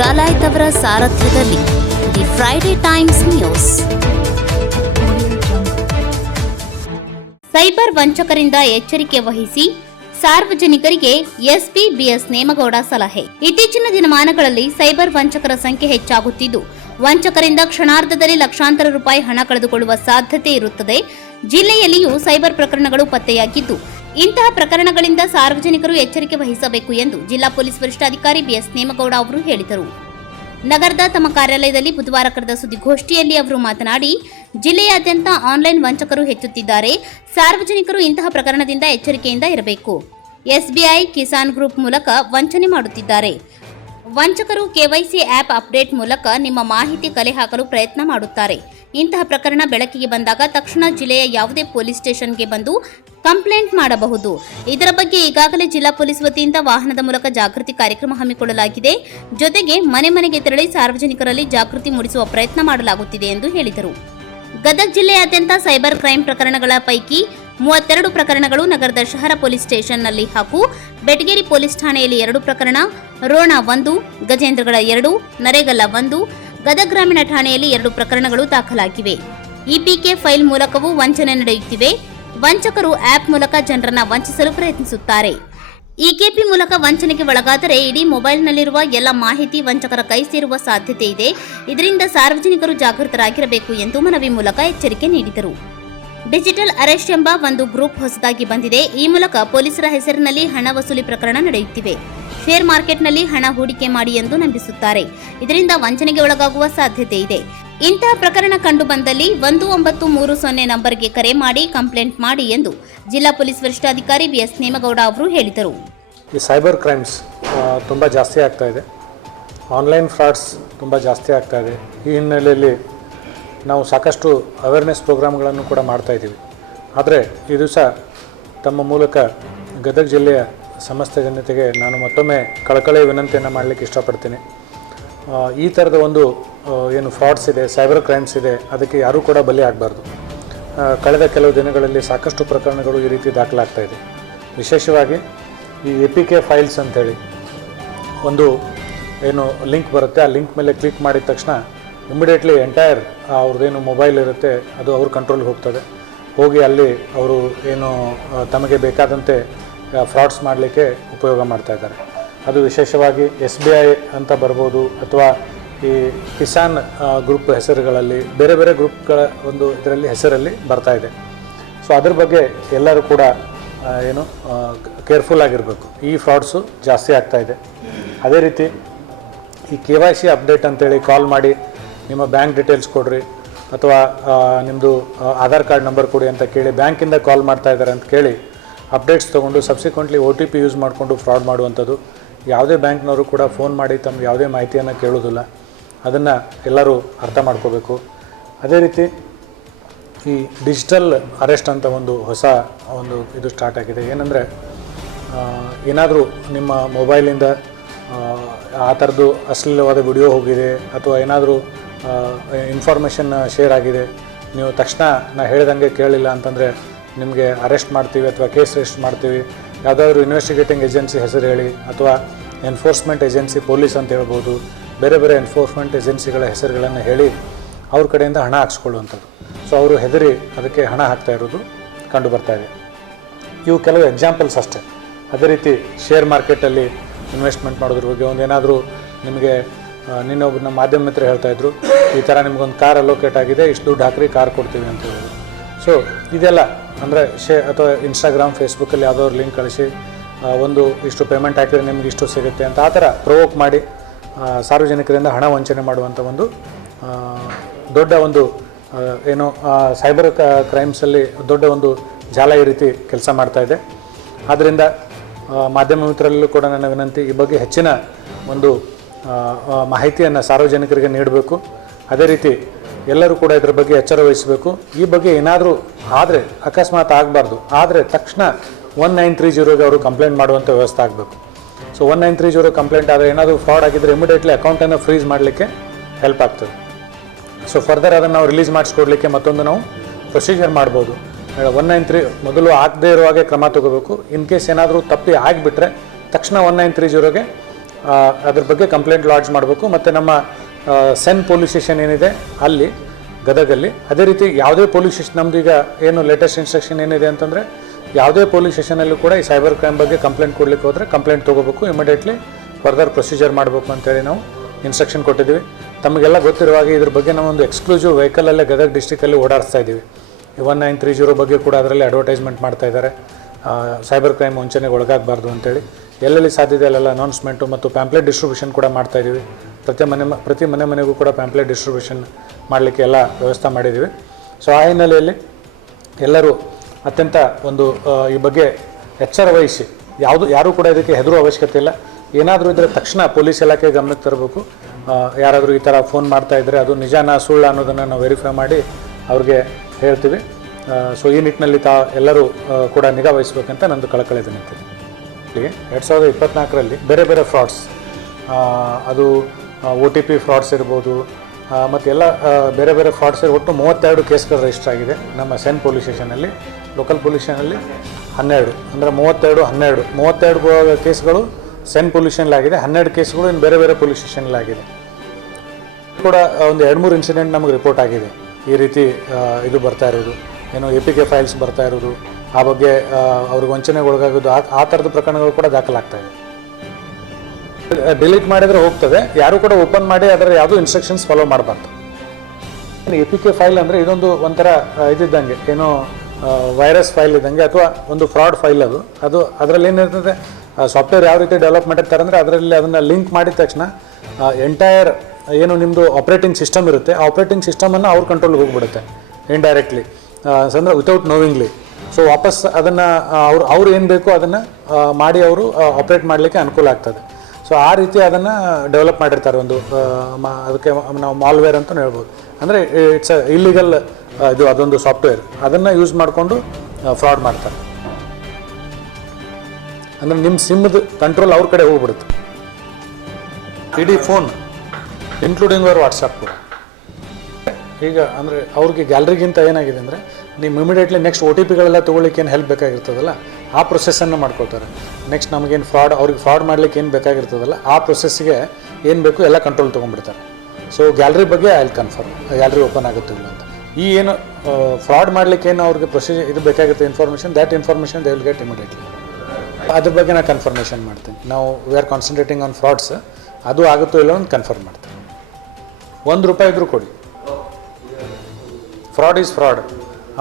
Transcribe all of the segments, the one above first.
ಡಾಲಾಯ್ತ್ ಅವರ ಸಾರಥ್ಯದಲ್ಲಿ the Friday Times news. Cyber ವಂಚಕರಿಂದ ಎಚ್ಚರಿಕೆ ವಹಿಸಿ, ಸಾರ್ವಜನಿಕರಿಗೆ ಎಸ್ಪಿ ಬಿಎಸ್ ನೇಮಗೌಡ ಸಲಹೆ. ಇತ್ತೀಚಿನ ದಿನಮಾನಗಳಲ್ಲಿ ಸೈಬರ್ ವಂಚಕರ ಸಂಖ್ಯೆ ಹೆಚ್ಚಾಗುತ್ತಿದ್ದು, ವಂಚಕರಿಂದ ಕ್ಷಣಾರ್ಧದಲ್ಲಿ ಲಕ್ಷಾಂತರ ರೂಪಾಯಿ ಹಣ ಕಳೆದುಕೊಳ್ಳುವ ಸಾಧ್ಯತೆ ಇರುತ್ತದೆ. ಜಿಲ್ಲೆಯಲ್ಲಿಯೂ ಸೈಬರ್ ಪ್ರಕರಣಗಳು ಪತ್ತೆಯಾಗಿದ್ದು, ಇಂತಹ ಪ್ರಕರಣಗಳಿಂದ ಸಾರ್ವಜನಿಕರು ಎಚ್ಚರಿಕೆ ವಹಿಸಬೇಕು ಎಂದು ಜಿಲ್ಲಾ ಪೊಲೀಸ್ ವರಿಷ್ಠಾಧಿಕಾರಿ ಬಿಎಸ್ ನೇಮಗೌಡ ಅವರು ಹೇಳಿದರು. ನಗರದ ತಮ್ಮ ಕಾರ್ಯಾಲಯದಲ್ಲಿ ಬುಧವಾರ ಕರೆದ ಸುದ್ದಿಗೋಷ್ಠಿಯಲ್ಲಿ ಅವರು ಮಾತನಾಡಿ, ಜಿಲ್ಲೆಯಾದ್ಯಂತ ಆನ್ಲೈನ್ ವಂಚಕರು ಹೆಚ್ಚುತ್ತಿದ್ದಾರೆ. ಸಾರ್ವಜನಿಕರು ಇಂತಹ ಪ್ರಕರಣದಿಂದ ಎಚ್ಚರಿಕೆಯಿಂದ ಇರಬೇಕು. ಎಸ್ಬಿಐ ಕಿಸಾನ್ ಗ್ರೂಪ್ ಮೂಲಕ ವಂಚನೆ ಮಾಡುತ್ತಿದ್ದಾರೆ. ವಂಚಕರು ಕೆವೈಸಿ ಆಪ್ ಅಪ್ಡೇಟ್ ಮೂಲಕ ನಿಮ್ಮ ಮಾಹಿತಿ ಕಲೆ ಹಾಕಲು ಪ್ರಯತ್ನ ಮಾಡುತ್ತಾರೆ. ಇಂತಹ ಪ್ರಕರಣ ಬೆಳಕಿಗೆ ಬಂದಾಗ ತಕ್ಷಣ ಜಿಲ್ಲೆಯ ಯಾವುದೇ ಪೊಲೀಸ್ ಸ್ಟೇಷನ್ಗೆ ಬಂದು ಕಂಪ್ಲೇಂಟ್ ಮಾಡಬಹುದು. ಇದರ ಬಗ್ಗೆ ಈಗಾಗಲೇ ಜಿಲ್ಲಾ ಪೊಲೀಸ್ ವತಿಯಿಂದ ವಾಹನದ ಮೂಲಕ ಜಾಗೃತಿ ಕಾರ್ಯಕ್ರಮ ಹಮ್ಮಿಕೊಳ್ಳಲಾಗಿದೆ. ಜೊತೆಗೆ ಮನೆ ಮನೆಗೆ ತೆರಳಿ ಸಾರ್ವಜನಿಕರಲ್ಲಿ ಜಾಗೃತಿ ಮೂಡಿಸುವ ಪ್ರಯತ್ನ ಮಾಡಲಾಗುತ್ತಿದೆ ಎಂದು ಹೇಳಿದರು. ಗದಗ ಜಿಲ್ಲೆಯಾದ್ಯಂತ ಸೈಬರ್ ಕ್ರೈಂ ಪ್ರಕರಣಗಳ ಪೈಕಿ 32 ಪ್ರಕರಣಗಳು ನಗರದ ಶಹರ ಪೊಲೀಸ್ ಸ್ಟೇಷನ್ನಲ್ಲಿ ಹಾಗೂ ಬೆಟಗೇರಿ ಪೊಲೀಸ್ ಠಾಣೆಯಲ್ಲಿ 2 ಪ್ರಕರಣ, ರೋಣ 1, ಗಜೇಂದ್ರಗಡ 2, ನರೇಗಲ್ಲ 1, ಗದಗ ಗ್ರಾಮೀಣ ಠಾಣೆಯಲ್ಲಿ 2 ಪ್ರಕರಣಗಳು ದಾಖಲಾಗಿವೆ. ಇಪಿಕೆ ಫೈಲ್ ಮೂಲಕವೂ ವಂಚನೆ ನಡೆಯುತ್ತಿವೆ. ವಂಚಕರು ಆಪ್ ಮೂಲಕ ಜನರನ್ನ ವಂಚಿಸಲು ಪ್ರಯತ್ನಿಸುತ್ತಾರೆ. ಇಕೆಪಿ ಮೂಲಕ ವಂಚನೆಗೆ ಒಳಗಾದರೆ ಇಡೀ ಮೊಬೈಲ್ನಲ್ಲಿರುವ ಎಲ್ಲ ಮಾಹಿತಿ ವಂಚಕರ ಕೈ ಸೇರುವ ಸಾಧ್ಯತೆ ಇದೆ. ಇದರಿಂದ ಸಾರ್ವಜನಿಕರು ಜಾಗೃತರಾಗಿರಬೇಕು ಎಂದು ಮನವಿ ಮೂಲಕ ಎಚ್ಚರಿಕೆ ನೀಡಿದರು. ಡಿಜಿಟಲ್ ಅರೆಸ್ಟ್ ಎಂಬ ಒಂದು ಗ್ರೂಪ್ ಹೊಸದಾಗಿ ಬಂದಿದೆ. ಈ ಮೂಲಕ ಪೊಲೀಸರ ಹೆಸರಿನಲ್ಲಿ ಹಣ ವಸೂಲಿ ಪ್ರಕರಣ ನಡೆಯುತ್ತಿವೆ. ಶೇರ್ ಮಾರ್ಕೆಟ್ನಲ್ಲಿ ಹಣ ಹೂಡಿಕೆ ಮಾಡಿ ಎಂದು ನಂಬಿಸುತ್ತಾರೆ. ಇದರಿಂದ ವಂಚನೆಗೆ ಒಳಗಾಗುವ ಸಾಧ್ಯತೆ ಇದೆ. ಇಂತಹ ಪ್ರಕರಣ ಕಂಡು ಬಂದಲ್ಲಿ 1930 ನಂಬರ್ಗೆ ಕರೆ ಮಾಡಿ ಕಂಪ್ಲೇಂಟ್ ಮಾಡಿ ಎಂದು ಜಿಲ್ಲಾ ಪೊಲೀಸ್ ವರಿಷ್ಠಾಧಿಕಾರಿ ಬಿಎಸ್ ನೇಮಗೌಡ ಅವರು ಹೇಳಿದರು. ಈ ಸೈಬರ್ ಕ್ರೈಮ್ಸ್ ತುಂಬ ಜಾಸ್ತಿ ಆಗ್ತಾ ಇದೆ. ಆನ್ಲೈನ್ ಫ್ರಾಡ್ಸ್ ತುಂಬ ಜಾಸ್ತಿ ಆಗ್ತಾ ಇದೆ. ಈ ಹಿನ್ನೆಲೆಯಲ್ಲಿ ನಾವು ಸಾಕಷ್ಟು ಅವೇರ್ನೆಸ್ ಪ್ರೋಗ್ರಾಮ್ಗಳನ್ನು ಕೂಡ ಮಾಡ್ತಾಯಿದ್ದೀವಿ. ಆದರೆ ಈ ದಿವಸ ತಮ್ಮ ಮೂಲಕ ಗದಗ ಜಿಲ್ಲೆಯ ಸಮಸ್ತ ಜನತೆಗೆ ನಾನು ಮತ್ತೊಮ್ಮೆ ಕಳಕಳಿಯ ವಿನಂತಿಯನ್ನು ಮಾಡಲಿಕ್ಕೆ ಇಷ್ಟಪಡ್ತೀನಿ. ಈ ಥರದ ಒಂದು ಏನು ಫ್ರಾಡ್ಸ್ ಇದೆ, ಸೈಬರ್ ಕ್ರೈಮ್ಸ್ ಇದೆ, ಅದಕ್ಕೆ ಯಾರೂ ಕೂಡ ಬಲಿ ಆಗಬಾರ್ದು. ಕಳೆದ ಕೆಲವು ದಿನಗಳಲ್ಲಿ ಸಾಕಷ್ಟು ಪ್ರಕರಣಗಳು ಈ ರೀತಿ ದಾಖಲಾಗ್ತಾ ಇದೆ. ವಿಶೇಷವಾಗಿ ಈ ಎಪಿಕೆ ಫೈಲ್ಸ್ ಅಂಥೇಳಿ ಒಂದು ಏನು ಲಿಂಕ್ ಬರುತ್ತೆ, ಆ ಲಿಂಕ್ ಮೇಲೆ ಕ್ಲಿಕ್ ಮಾಡಿದ ತಕ್ಷಣ ಇಮಿಡಿಯೇಟ್ಲಿ ಎಂಟೈರ್ ಅವ್ರದ್ದೇನು ಮೊಬೈಲ್ ಇರುತ್ತೆ ಅದು ಅವ್ರ ಕಂಟ್ರೋಲ್ಗೆ ಹೋಗ್ತದೆ. ಹೋಗಿ ಅಲ್ಲಿ ಅವರು ಏನು ತಮಗೆ ಬೇಕಾದಂತೆ ಫ್ರಾಡ್ಸ್ ಮಾಡಲಿಕ್ಕೆ ಉಪಯೋಗ ಮಾಡ್ತಾಯಿದ್ದಾರೆ. ಅದು ವಿಶೇಷವಾಗಿ SBI ಅಂತ ಬರ್ಬೋದು, ಅಥವಾ ಈ ಕಿಸಾನ್ ಗ್ರೂಪ್ ಹೆಸರುಗಳಲ್ಲಿ ಬೇರೆ ಬೇರೆ ಗ್ರೂಪ್ಗಳ ಒಂದು ಇದರಲ್ಲಿ ಹೆಸರಲ್ಲಿ ಬರ್ತಾ ಇದೆ. ಸೊ ಅದ್ರ ಬಗ್ಗೆ ಎಲ್ಲರೂ ಕೂಡ ಏನು ಕೇರ್ಫುಲ್ ಆಗಿರಬೇಕು. ಈ ಫ್ರಾಡ್ಸು ಜಾಸ್ತಿ ಆಗ್ತಾ ಇದೆ. ಅದೇ ರೀತಿ ಈ KYC ಅಪ್ಡೇಟ್ ಅಂತೇಳಿ ಕಾಲ್ ಮಾಡಿ ನಿಮ್ಮ ಬ್ಯಾಂಕ್ ಡೀಟೇಲ್ಸ್ ಕೊಡ್ರಿ ಅಥವಾ ನಿಮ್ಮದು ಆಧಾರ್ ಕಾರ್ಡ್ ನಂಬರ್ ಕೊಡಿ ಅಂತ ಕೇಳಿ ಬ್ಯಾಂಕಿಂದ ಕಾಲ್ ಮಾಡ್ತಾ ಇದ್ದಾರೆ ಅಂತ ಕೇಳಿ ಅಪ್ಡೇಟ್ಸ್ ತೊಗೊಂಡು ಸಬ್ಸಿಕ್ವೆಂಟ್ಲಿ OTP ಯೂಸ್ ಮಾಡಿಕೊಂಡು ಫ್ರಾಡ್ ಮಾಡುವಂಥದ್ದು. ಯಾವುದೇ ಬ್ಯಾಂಕ್ನವರು ಕೂಡ ಫೋನ್ ಮಾಡಿ ತಮ್ಗೆ ಯಾವುದೇ ಮಾಹಿತಿಯನ್ನು ಕೇಳೋದಿಲ್ಲ. ಅದನ್ನು ಎಲ್ಲರೂ ಅರ್ಥ ಮಾಡ್ಕೋಬೇಕು. ಅದೇ ರೀತಿ ಈ ಡಿಜಿಟಲ್ ಅರೆಸ್ಟ್ ಅಂತ ಒಂದು ಹೊಸ ಒಂದು ಇದು ಸ್ಟಾರ್ಟ್ ಆಗಿದೆ. ಏನಂದರೆ ಏನಾದರೂ ನಿಮ್ಮ ಮೊಬೈಲಿಂದ ಆ ಥರದ್ದು ಅಶ್ಲೀಲವಾದ ವಿಡಿಯೋ ಹೋಗಿದೆ ಅಥವಾ ಏನಾದರೂ ಇನ್ಫಾರ್ಮೇಷನ್ ಶೇರ್ ಆಗಿದೆ, ನೀವು ತಕ್ಷಣ ನಾ ಹೇಳ್ದಂಗೆ ಕೇಳಿಲ್ಲ ಅಂತಂದರೆ ನಿಮಗೆ ಅರೆಸ್ಟ್ ಮಾಡ್ತೀವಿ ಅಥವಾ ಕೇಸ್ ರಿಜಿಸ್ಟರ್ ಮಾಡ್ತೀವಿ. ಯಾವುದಾದ್ರೂ ಇನ್ವೆಸ್ಟಿಗೇಟಿಂಗ್ ಏಜೆನ್ಸಿ ಹೆಸರು ಹೇಳಿ ಅಥವಾ ಎನ್ಫೋರ್ಸ್ಮೆಂಟ್ ಏಜೆನ್ಸಿ ಪೊಲೀಸ್ ಅಂತ ಹೇಳ್ಬೋದು, ಬೇರೆ ಬೇರೆ ಎನ್ಫೋರ್ಸ್ಮೆಂಟ್ ಏಜೆನ್ಸಿಗಳ ಹೆಸರುಗಳನ್ನು ಹೇಳಿ ಅವ್ರ ಕಡೆಯಿಂದ ಹಣ ಹಾಕ್ಸ್ಕೊಳ್ಳುವಂಥದ್ದು. ಸೊ ಅವರು ಹೆದರಿ ಅದಕ್ಕೆ ಹಣ ಹಾಕ್ತಾ ಇರೋದು ಕಂಡು ಬರ್ತಾ ಇದೆ. ಇವು ಕೆಲವು ಎಕ್ಸಾಂಪಲ್ಸ್ ಅಷ್ಟೇ. ಅದೇ ರೀತಿ ಶೇರ್ ಮಾರ್ಕೆಟಲ್ಲಿ ಇನ್ವೆಸ್ಟ್ಮೆಂಟ್ ಮಾಡೋದ್ರ ಬಗ್ಗೆ ಒಂದೇನಾದರೂ ನಿಮಗೆ ನಿನ್ನೊಬ್ಬ ನಮ್ಮ ಮಾಧ್ಯಮ ಮಿತ್ರ ಹೇಳ್ತಾಯಿದ್ರು, ಈ ಥರ ನಿಮಗೊಂದು ಕಾರ್ ಅಲೋಕೇಟ್ ಆಗಿದೆ, ಇಷ್ಟು ದುಡ್ಡು ಹಾಕ್ರಿ ಕಾರ್ ಕೊಡ್ತೀವಿ ಅಂತ ಹೇಳೋದು. ಸೊ ಇದೆಲ್ಲ ಅಂದರೆ ಅಥವಾ ಇನ್ಸ್ಟಾಗ್ರಾಮ್ ಫೇಸ್ಬುಕ್ಕಲ್ಲಿ ಯಾವುದಾದ್ರು ಲಿಂಕ್ ಕಳಿಸಿ ಒಂದು ಇಷ್ಟು ಪೇಮೆಂಟ್ ಹಾಕಿದರೆ ನಿಮ್ಗೆ ಇಷ್ಟು ಸಿಗುತ್ತೆ ಅಂತ ಆ ಥರ ಪ್ರವೋಕ್ ಮಾಡಿ ಸಾರ್ವಜನಿಕರಿಂದ ಹಣ ವಂಚನೆ ಮಾಡುವಂಥ ಒಂದು ದೊಡ್ಡ ಒಂದು ಏನು ಸೈಬರ್ ಕ್ರೈಮ್ಸಲ್ಲಿ ದೊಡ್ಡ ಒಂದು ಜಾಲ ಈ ರೀತಿ ಕೆಲಸ ಮಾಡ್ತಾಯಿದೆ. ಆದ್ದರಿಂದ ಮಾಧ್ಯಮ ಮಿತ್ರರಲ್ಲೂ ಕೂಡ ನನ್ನ ವಿನಂತಿ, ಈ ಬಗ್ಗೆ ಹೆಚ್ಚಿನ ಒಂದು ಮಾಹಿತಿಯನ್ನು ಸಾರ್ವಜನಿಕರಿಗೆ ನೀಡಬೇಕು. ಅದೇ ರೀತಿ ಎಲ್ಲರೂ ಕೂಡ ಇದರ ಬಗ್ಗೆ ಎಚ್ಚರ ವಹಿಸಬೇಕು. ಈ ಬಗ್ಗೆ ಏನಾದರೂ ಆದರೆ ಅಕಸ್ಮಾತ್ ಆಗಬಾರ್ದು, ಆದರೆ ತಕ್ಷಣ 1930ಗೆ ಅವರು ಕಂಪ್ಲೇಂಟ್ ಮಾಡುವಂಥ ವ್ಯವಸ್ಥೆ ಆಗಬೇಕು. ಸೊ 1930 ಕಂಪ್ಲೇಂಟ್ ಆದರೆ ಏನಾದರೂ ಫ್ರಾಡ್ ಆಗಿದ್ದರೆ ಇಮಿಡಿಯೇಟ್ಲಿ ಅಕೌಂಟನ್ನು ಫ್ರೀಸ್ ಮಾಡಲಿಕ್ಕೆ ಹೆಲ್ಪ್ ಆಗ್ತದೆ. ಸೊ ಫರ್ದರ್ ಅದನ್ನು ನಾವು ರಿಲೀಸ್ ಮಾಡಿಸ್ಕೊಡ್ಲಿಕ್ಕೆ ಮತ್ತೊಂದು ನಾವು ಪ್ರೊಸೀಜರ್ ಮಾಡ್ಬೋದು. 193 ಮೊದಲು ಆಗದೇ ಇರುವಾಗೆ ಕ್ರಮ ತಗೋಬೇಕು. ಇನ್ ಕೇಸ್ ಏನಾದರೂ ತಪ್ಪಿ ಆಗಿಬಿಟ್ರೆ ತಕ್ಷಣ 1930ಗೆ ಅದ್ರ ಬಗ್ಗೆ ಕಂಪ್ಲೇಂಟ್ ಲಾಡ್ಜ್ ಮಾಡಬೇಕು. ಮತ್ತು ನಮ್ಮ ಸೆನ್ ಪೊಲೀಸ್ ಸ್ಟೇಷನ್ ಏನಿದೆ ಅಲ್ಲಿ ಗದಗಲ್ಲಿ, ಅದೇ ರೀತಿ ಯಾವುದೇ ಪೊಲೀಸ್ ಸ್ಟೇಷನ್ ನಮ್ಮದು ಈಗ ಏನು ಲೇಟೆಸ್ಟ್ ಇನ್ಸ್ಟ್ರಕ್ಷನ್ ಏನಿದೆ ಅಂತಂದರೆ ಯಾವುದೇ ಪೊಲೀಸ್ ಸ್ಟೇಷನಲ್ಲೂ ಕೂಡ ಈ ಸೈಬರ್ ಕ್ರೈಮ್ ಬಗ್ಗೆ ಕಂಪ್ಲೇಂಟ್ ಕೊಡಲಿಕ್ಕೆ ಹೋದರೆ ಕಂಪ್ಲೇಂಟ್ ತೊಗೋಬೇಕು, ಇಮಿಡಿಯೇಟ್ಲಿ ಫರ್ದರ್ ಪ್ರೊಸೀಜರ್ ಮಾಡಬೇಕು ಅಂತೇಳಿ ನಾವು ಇನ್ಸ್ಟ್ರಕ್ಷನ್ ಕೊಟ್ಟಿದ್ದೀವಿ. ತಮಗೆಲ್ಲ ಗೊತ್ತಿರುವಾಗ ಇದ್ರ ಬಗ್ಗೆ ನಾವೊಂದು ಎಕ್ಸ್ಕ್ಲೂಸಿವ್ ವೆಹಿಕಲಲ್ಲೇ ಗದಗ ಡಿಸ್ಟಿಕಲ್ಲಿ ಓಡಾಡಿಸ್ತಾ ಇದ್ದೀವಿ. 1930 ಬಗ್ಗೆ ಕೂಡ ಅದರಲ್ಲಿ ಅಡ್ವರ್ಟೈಸ್ಮೆಂಟ್ ಮಾಡ್ತಾ ಇದ್ದಾರೆ, ಸೈಬರ್ ಕ್ರೈಮ್ ವಂಚನೆಗೆ ಒಳಗಾಗಬಾರ್ದು ಅಂತೇಳಿ. ಎಲ್ಲೆಲ್ಲಿ ಸಾಧ್ಯತೆ ಅಲ್ಲೆಲ್ಲ ಅನೌನ್ಸ್ಮೆಂಟು ಮತ್ತು ಪ್ಯಾಂಪ್ಲೆಟ್ ಡಿಸ್ಟ್ರಿಬ್ಯೂಷನ್ ಕೂಡ ಮಾಡ್ತಾಯಿದ್ದೀವಿ. ಪ್ರತಿ ಮನೆಗೂ ಕೂಡ ಪ್ಯಾಂಪ್ಲೆಟ್ ಡಿಸ್ಟ್ರಿಬ್ಯೂಷನ್ ಮಾಡಲಿಕ್ಕೆ ಎಲ್ಲ ವ್ಯವಸ್ಥೆ ಮಾಡಿದ್ದೀವಿ. ಸೊ ಆ ಹಿನ್ನೆಲೆಯಲ್ಲಿ ಎಲ್ಲರೂ ಅತ್ಯಂತ ಒಂದು ಈ ಬಗ್ಗೆ ಎಚ್ಚರ ವಹಿಸಿ ಯಾರೂ ಕೂಡ ಇದಕ್ಕೆ ಹೆದರುವ ಅವಶ್ಯಕತೆ ಇಲ್ಲ. ಏನಾದರೂ ಇದ್ದರೆ ತಕ್ಷಣ ಪೊಲೀಸ್ ಇಲಾಖೆ ಗಮನಕ್ಕೆ ತರಬೇಕು. ಯಾರಾದರೂ ಈ ಥರ ಫೋನ್ ಮಾಡ್ತಾ ಇದ್ದರೆ ಅದು ನಿಜಾನ ಸುಳ್ಳ ಅನ್ನೋದನ್ನು ನಾವು ವೆರಿಫೈ ಮಾಡಿ ಅವ್ರಿಗೆ ಹೇಳ್ತೀವಿ. ಸೊ ಈ ನಿಟ್ಟಿನಲ್ಲಿ ಎಲ್ಲರೂ ಕೂಡ ನಿಗಾ ವಹಿಸಬೇಕಂತ ನಂದು ಕಳಕಳಿ ವಿನಂತಿ. 2024ರಲ್ಲಿ ಬೇರೆ ಬೇರೆ ಫ್ರಾಡ್ಸ್, ಅದು OTP ಫ್ರಾಡ್ಸ್ ಇರ್ಬೋದು ಮತ್ತು ಎಲ್ಲ ಬೇರೆ ಬೇರೆ ಫ್ರಾಡ್ಸ್ ಒಟ್ಟು 32 ಕೇಸ್ಗಳು ರಿಜಿಸ್ಟರ್ ಆಗಿದೆ ನಮ್ಮ ಸೆನ್ ಪೊಲೀಸ್ ಸ್ಟೇಷನಲ್ಲಿ. ಲೋಕಲ್ ಪೊಲೀಸ್ ಸ್ಟೇಷನಲ್ಲಿ 12, ಅಂದರೆ 32 ಕೇಸ್ಗಳು ಸೆನ್ ಪೊಲೀಸ್ ಸ್ಟೇಷನ್ಲಾಗಿದೆ, 12 ಕೇಸ್ಗಳು ಇನ್ನು ಬೇರೆ ಬೇರೆ ಪೊಲೀಸ್ ಸ್ಟೇಷನ್ಲಾಗಿದೆ. ಕೂಡ ಒಂದು 2-3 ಇನ್ಸಿಡೆಂಟ್ ನಮಗೆ ರಿಪೋರ್ಟ್ ಆಗಿದೆ ಈ ರೀತಿ ಇದು ಬರ್ತಾ ಇರೋದು, ಏನು APK ಫೈಲ್ಸ್ ಬರ್ತಾ ಇರೋದು, ಆ ಬಗ್ಗೆ ಅವ್ರಿಗೆ ವಂಚನೆಗೆ ಒಳಗಾಗೋದು, ಆ ಥರದ ಪ್ರಕರಣಗಳು ಕೂಡ ದಾಖಲಾಗ್ತಾ ಇದೆ. ಡಿಲೀಟ್ ಮಾಡಿದರೆ ಹೋಗ್ತದೆ, ಯಾರು ಕೂಡ ಓಪನ್ ಮಾಡಿ ಅದರ ಯಾವುದೂ ಇನ್ಸ್ಟ್ರಕ್ಷನ್ಸ್ ಫಾಲೋ ಮಾಡಬಾರ್ದು. APK ಫೈಲ್ ಅಂದರೆ ಇದೊಂದು ಒಂಥರ ಇದ್ದಂಗೆ, ಏನೋ ವೈರಸ್ ಫೈಲ್ ಇದ್ದಂಗೆ ಅಥವಾ ಒಂದು ಫ್ರಾಡ್ ಫೈಲ್ ಅದು ಅದರಲ್ಲಿ ಏನಿರ್ತದೆ, ಸಾಫ್ಟ್ವೇರ್ ಯಾವ ರೀತಿ ಡೆವಲಪ್ ಮಾಡಿರ್ತಾರೆ ಅಂದರೆ ಅದರಲ್ಲಿ ಅದನ್ನು ಲಿಂಕ್ ಮಾಡಿದ ತಕ್ಷಣ ಎಂಟೈರ್ ಏನು ನಿಮ್ಮದು ಆಪ್ರೇಟಿಂಗ್ ಸಿಸ್ಟಮ್ ಇರುತ್ತೆ, ಆ ಆಪ್ರೇಟಿಂಗ್ ಸಿಸ್ಟಮನ್ನು ಅವ್ರ ಕಂಟ್ರೋಲ್ಗೆ ಹೋಗಿಬಿಡುತ್ತೆ ಇಂಡೈರೆಕ್ಟ್ಲಿ, ಅಂದರೆ ವಿತೌಟ್ ನೋವಿಂಗ್ಲಿ. ಸೊ ವಾಪಸ್ ಅದನ್ನು ಅವ್ರು ಏನು ಬೇಕೋ ಅದನ್ನು ಮಾಡಿ ಅವರು ಆಪ್ರೇಟ್ ಮಾಡಲಿಕ್ಕೆ ಅನುಕೂಲ ಆಗ್ತದೆ. ಸೊ ಆ ರೀತಿ ಅದನ್ನು ಡೆವಲಪ್ ಮಾಡಿರ್ತಾರೆ, ಒಂದು ಅದಕ್ಕೆ ನಾವು ಮಾಲ್ವೇರ್ ಅಂತಲೂ ಹೇಳ್ಬೋದು. ಅಂದರೆ ಇಟ್ಸ್ ಇಲ್ಲಿಗಲ್ ಅದೊಂದು ಸಾಫ್ಟ್ವೇರ್, ಅದನ್ನು ಯೂಸ್ ಮಾಡಿಕೊಂಡು ಫ್ರಾಡ್ ಮಾಡ್ತಾರೆ. ಅಂದರೆ ನಿಮ್ಮ ಸಿಮ್ದು ಕಂಟ್ರೋಲ್ ಅವ್ರ ಕಡೆ ಹೋಗ್ಬಿಡುತ್ತೆ, ಇಡೀ ಫೋನ್ ಇನ್ಕ್ಲೂಡಿಂಗ್ ಅವರ್ ವಾಟ್ಸಪ್ ಕೂಡ. ಈಗ ಅಂದರೆ ಅವ್ರಿಗೆ ಗ್ಯಾಲರಿಗಿಂತ ಏನಾಗಿದೆ ಅಂದರೆ ನೀವು ಇಮಿಡಿಯೇಟ್ಲಿ ನೆಕ್ಸ್ಟ್ OTPಗಳೆಲ್ಲ ತೊಗೊಳ್ಳಿಕ್ಕೆ ಏನು ಹೆಲ್ಪ್ ಬೇಕಾಗಿರ್ತದಲ್ಲ ಆ ಪ್ರೊಸೆಸನ್ನು ಮಾಡ್ಕೊಳ್ತಾರೆ. ನೆಕ್ಸ್ಟ್ ನಮಗೇನು ಅವ್ರಿಗೆ ಫ್ರಾಡ್ ಮಾಡಲಿಕ್ಕೆ ಏನು ಬೇಕಾಗಿರ್ತದಲ್ಲ ಆ ಪ್ರೊಸೆಸ್ಸಿಗೆ ಏನು ಬೇಕು ಎಲ್ಲ ಕಂಟ್ರೋಲ್ ತೊಗೊಂಡ್ಬಿಡ್ತಾರೆ. ಸೊ ಗ್ಯಾಲರಿ ಬಗ್ಗೆ I will confirm, gallery open ಆಗುತ್ತಿಲ್ಲ ಅಂತ. ಈ ಏನು ಫ್ರಾಡ್ ಮಾಡಲಿಕ್ಕೆ ಏನು ಅವ್ರಿಗೆ ಪ್ರೊಸೀಜರ್ ಇದು ಬೇಕಾಗುತ್ತೆ information, that information they will get immediately. ಅದ್ರ ಬಗ್ಗೆ ನಾನು ಕನ್ಫರ್ಮೇಷನ್ ಮಾಡ್ತೀನಿ. ನಾವು we are concentrating on frauds, ಅದು ಆಗುತ್ತೋ ಇಲ್ಲ ಅಂತ ಕನ್ಫರ್ಮ್ ಮಾಡ್ತೀನಿ. ₹1 ಇದ್ರೂ ಕೊಡಿ, ಫ್ರಾಡ್ ಈಸ್ ಫ್ರಾಡ್,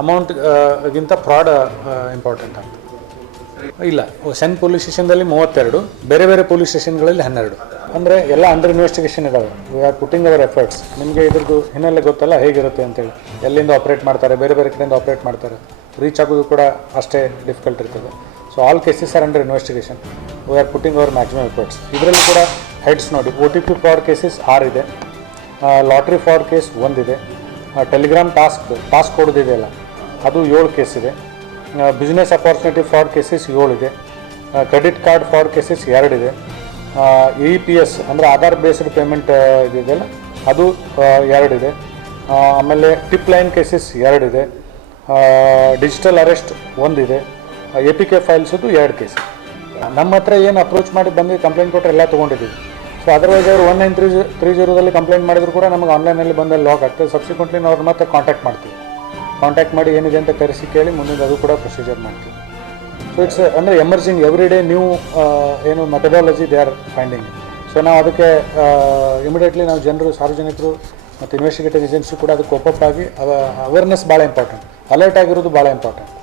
ಅಮೌಂಟ್ಗಿಂತ ಫ್ರಾಡ್ ಇಂಪಾರ್ಟೆಂಟ್ ಅಂತ ಇಲ್ಲ. ಸೆನ್ ಪೊಲೀಸ್ ಸ್ಟೇಷನ್ದಲ್ಲಿ 32, ಬೇರೆ ಬೇರೆ ಪೊಲೀಸ್ ಸ್ಟೇಷನ್ಗಳಲ್ಲಿ 12. ಅಂದರೆ ಎಲ್ಲ ಅಂಡರ್ ಇನ್ವೆಸ್ಟಿಗೇಷನ್ ಇದ್ದಾವೆ. V are putting hour efforts. ನಿಮಗೆ ಇದ್ರದ್ದು ಹಿನ್ನೆಲೆ ಗೊತ್ತಲ್ಲ ಹೇಗಿರುತ್ತೆ ಅಂತೇಳಿ, ಎಲ್ಲಿಂದ ಆಪ್ರೇಟ್ ಮಾಡ್ತಾರೆ, ಬೇರೆ ಬೇರೆ ಕಡೆಯಿಂದ ಆಪ್ರೇಟ್ ಮಾಡ್ತಾರೆ, ರೀಚ್ ಆಗೋದು ಕೂಡ ಅಷ್ಟೇ ಡಿಫಿಕಲ್ಟ್ ಇರ್ತದೆ. So all cases are under investigation. We are putting our maximum efforts. ಇದರಲ್ಲಿ ಕೂಡ ಹೆಡ್ಸ್ ನೋಡಿ, OTP ಫ್ರಾಡ್ ಕೇಸಸ್ 6 ಇದೆ, ಲಾಟ್ರಿ ಫ್ರಾಡ್ ಕೇಸ್ 1 ಇದೆ, ಟೆಲಿಗ್ರಾಮ್ ಟಾಸ್ಕ್ ಕೊಡೋದಿದೆಯಲ್ಲ ಅದು 7 ಕೇಸ್ ಇದೆ, ಬಿಸ್ನೆಸ್ ಅಪಾರ್ಚುನಿಟಿ ಫ್ರಾಡ್ ಕೇಸಸ್ 7 ಇದೆ, ಕ್ರೆಡಿಟ್ ಕಾರ್ಡ್ ಫ್ರಾಡ್ ಕೇಸಸ್ 2 ಇದೆ, EPS ಅಂದರೆ ಆಧಾರ್ ಬೇಸ್ಡ್ ಪೇಮೆಂಟ್ ಇದೆಯಲ್ಲ ಅದು 2 ಇದೆ, ಆಮೇಲೆ ಟಿಪ್ ಲೈನ್ ಕೇಸಸ್ 2 ಇದೆ, ಡಿಜಿಟಲ್ ಅರೆಸ್ಟ್ 1 ಇದೆ, APK ಫೈಲ್ಸದು 2 ಕೇಸ್. ನಮ್ಮ ಹತ್ರ ಏನು ಅಪ್ರೋಚ್ ಮಾಡಿ ಬಂದು ಕಂಪ್ಲೇಂಟ್ ಕೊಟ್ಟರೆ ಎಲ್ಲ ತೊಗೊಂಡಿದ್ದೀವಿ. ಸೊ ಅದರ್ವೈಸ್ ಅವರು 1930 ಕಂಪ್ಲೇಂಟ್ ಮಾಡಿದ್ರು ಕೂಡ ನಮಗೆ ಆನ್ಲೈನಲ್ಲಿ ಬಂದಲ್ಲಿ ಲಾಕ್ ಆಗ್ತದೆ. ಸಬ್ಸಿಕ್ವೆಂಟ್ಲಿ ನಾವು ಅವ್ರ ಮತ್ತೆ ಕಾಂಟ್ಯಾಕ್ಟ್ ಮಾಡಿ ಏನಿದೆ ಅಂತ ಕರೆಸಿ ಕೇಳಿ ಮುಂದಿನ ಅದು ಕೂಡ ಪ್ರೊಸೀಜರ್ ಮಾಡ್ತೀವಿ. ಸೊ ಇಟ್ಸ್ ಅಂದರೆ ಎಮರ್ಜಿಂಗ್ ಎವ್ರಿ ಡೇ ನ್ಯೂ ಏನು methodology they are finding. So ನಾವು ಅದಕ್ಕೆ ಇಮಿಡಿಯೇಟ್ಲಿ ನಾವು ಜನರು, ಸಾರ್ವಜನಿಕರು ಮತ್ತು ಇನ್ವೆಸ್ಟಿಗೇಟಿವ್ ಏಜೆನ್ಸಿ ಕೂಡ ಅದಕ್ಕೆ ಕೋಪಪ್ ಆಗಿ ಅವೇರ್ನೆಸ್ ಭಾಳ ಇಂಪಾರ್ಟೆಂಟ್, ಅಲರ್ಟ್ ಆಗಿರೋದು ಭಾಳ ಇಂಪಾರ್ಟೆಂಟ್.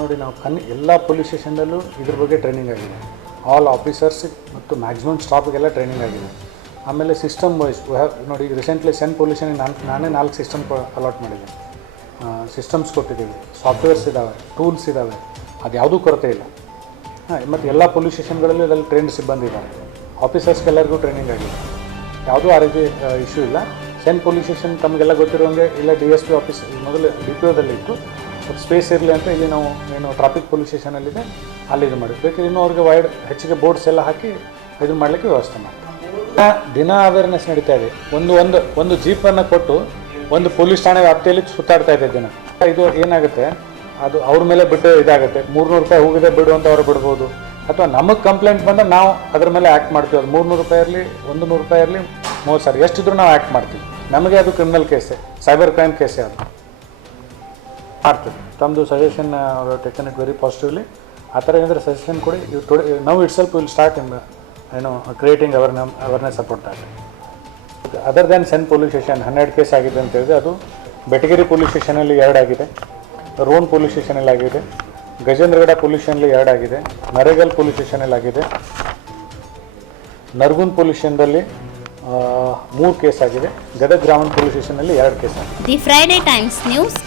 ನೋಡಿ ನಾವು ಎಲ್ಲ ಪೊಲೀಸ್ ಸ್ಟೇಷನಲ್ಲೂ ಇದ್ರ ಬಗ್ಗೆ ಟ್ರೈನಿಂಗ್ ಆಗಿದೆ. ಆಲ್ ಆಫೀಸರ್ಸ್ ಮತ್ತು ಮ್ಯಾಕ್ಸಿಮಮ್ ಸ್ಟಾಫ್ಗೆಲ್ಲ ಟ್ರೈನಿಂಗ್ ಆಗಿದೆ. ಆಮೇಲೆ ಸಿಸ್ಟಮ್ ವೈಸ್ ನೋಡಿ, ರೀಸೆಂಟ್ಲಿ ಸೆನ್ ಪೊಲ್ಯೂಷನ್ ನಾನೇ 4 ಸಿಸ್ಟಮ್ ಅಲಾಟ್ ಮಾಡಿದ್ದೀನಿ, ಸಿಸ್ಟಮ್ಸ್ ಕೊಟ್ಟಿದ್ದೀವಿ, ಸಾಫ್ಟ್ವೇರ್ಸ್ ಇದ್ದಾವೆ, ಟೂಲ್ಸ್ ಇದ್ದಾವೆ, ಅದು ಯಾವುದೂ ಕೊರತೆ ಇಲ್ಲ. ಮತ್ತು ಎಲ್ಲ ಪೊಲೀಸ್ ಸ್ಟೇಷನ್ಗಳಲ್ಲೂ ಇದರಲ್ಲಿ ಟ್ರೈನ್ಡ್ ಸಿಬ್ಬಂದಿ ಇದ್ದಾರೆ, ಆಫೀಸರ್ಸ್ಗೆಲ್ಲರಿಗೂ ಟ್ರೈನಿಂಗ್ ಆಗಿದೆ, ಯಾವುದೂ ಆ ರೀತಿ ಇಶ್ಯೂ ಇಲ್ಲ. ಸೆನ್ ಪೊಲೀಸ್ ಸ್ಟೇಷನ್ ತಮಗೆಲ್ಲ ಗೊತ್ತಿರುವಂಗೆ ಇಲ್ಲ DSP ಆಫೀಸ್ ಮೊದಲು DPOದಲ್ಲಿ ಇತ್ತು, ಸ್ಪೇಸ್ ಇರಲಿ ಅಂತ ಇಲ್ಲಿ ನಾವು ಏನು ಟ್ರಾಫಿಕ್ ಪೊಲೀಸ್ ಸ್ಟೇಷನಲ್ಲಿದೆ ಅಲ್ಲಿ ಇದು ಮಾಡಿ ಬೇಕಿದ್ರೆ ಇನ್ನೂ ಅವ್ರಿಗೆ ಹೆಚ್ಚಿಗೆ ಬೋರ್ಡ್ಸ್ ಎಲ್ಲ ಹಾಕಿ ಇದು ಮಾಡಲಿಕ್ಕೆ ವ್ಯವಸ್ಥೆ ಮಾಡ್ತೀವಿ. ದಿನ ಅವೇರ್ನೆಸ್ ನಡೀತಾ ಇದೆ. ಒಂದು ಜೀಪನ್ನು ಕೊಟ್ಟು ಒಂದು ಪೊಲೀಸ್ ಠಾಣೆ ವ್ಯಾಪ್ತಿಯಲ್ಲಿ ಸುತ್ತಾಡ್ತಾ ಇದೆ ದಿನ. ಇದು ಏನಾಗುತ್ತೆ, ಅದು ಅವ್ರ ಮೇಲೆ ಬಿಟ್ಟು ಇದಾಗುತ್ತೆ. ₹300 ಹೋಗಿದೆ ಬಿಡು ಅಂತ ಅವ್ರು ಬಿಡ್ಬೋದು, ಅಥವಾ ನಮಗೆ ಕಂಪ್ಲೇಂಟ್ ಬಂದರೆ ನಾವು ಅದ್ರ ಮೇಲೆ ಆ್ಯಕ್ಟ್ ಮಾಡ್ತೀವಿ. ಅದು 300 ರೂಪಾಯಿ ಇರಲಿ 100 ರೂಪಾಯಿ ಇರಲಿ 30,000 ಎಷ್ಟಿದ್ರು ನಾವು ಆ್ಯಕ್ಟ್ ಮಾಡ್ತೀವಿ. ನಮಗೆ ಅದು ಕ್ರಿಮಿನಲ್ ಕೇಸೇ, ಸೈಬರ್ ಕ್ರೈಮ್ ಕೇಸೇ ಅದು ಮಾಡ್ತೀವಿ. ತಮ್ಮದು suggestion taken it very positively. ಆ ಥರ ಏನಾದರೂ ಸಜೆಷನ್ ಕೊಡಿ. ನಾವು itself will start in creating awareness about that. Other than CEN police station 12 case ಆಗಿದೆ ಅಂತ ಹೇಳಿದ್ರೆ, ಅದು ಬೆಟಗೇರಿ ಪೊಲೀಸ್ ಸ್ಟೇಷನಲ್ಲಿ 2 ಆಗಿದೆ, ರೋನ್ ಪೊಲೀಸ್ ಸ್ಟೇಷನಲ್ಲಿ ಆಗಿದೆ, ಗಜೇಂದ್ರಗಡ ಪೊಲೀಸ್ ಸ್ಟೇಷನಲ್ಲಿ 2 ಆಗಿದೆ, ನರೇಗಲ್ ಪೊಲೀಸ್ ಸ್ಟೇಷನಲ್ಲಿ ಆಗಿದೆ, ನರಗುಂದ್ ಪೊಲೀಸ್ ಸ್ಟೇಷನ್ದಲ್ಲಿ 3 ಕೇಸ್ ಆಗಿದೆ, ಗದಗ ಗ್ರಾಮೀಣ ಪೊಲೀಸ್ ಸ್ಟೇಷನ್ನಲ್ಲಿ 2 ಕೇಸ್ ಆಗಿದೆ. The Friday Times news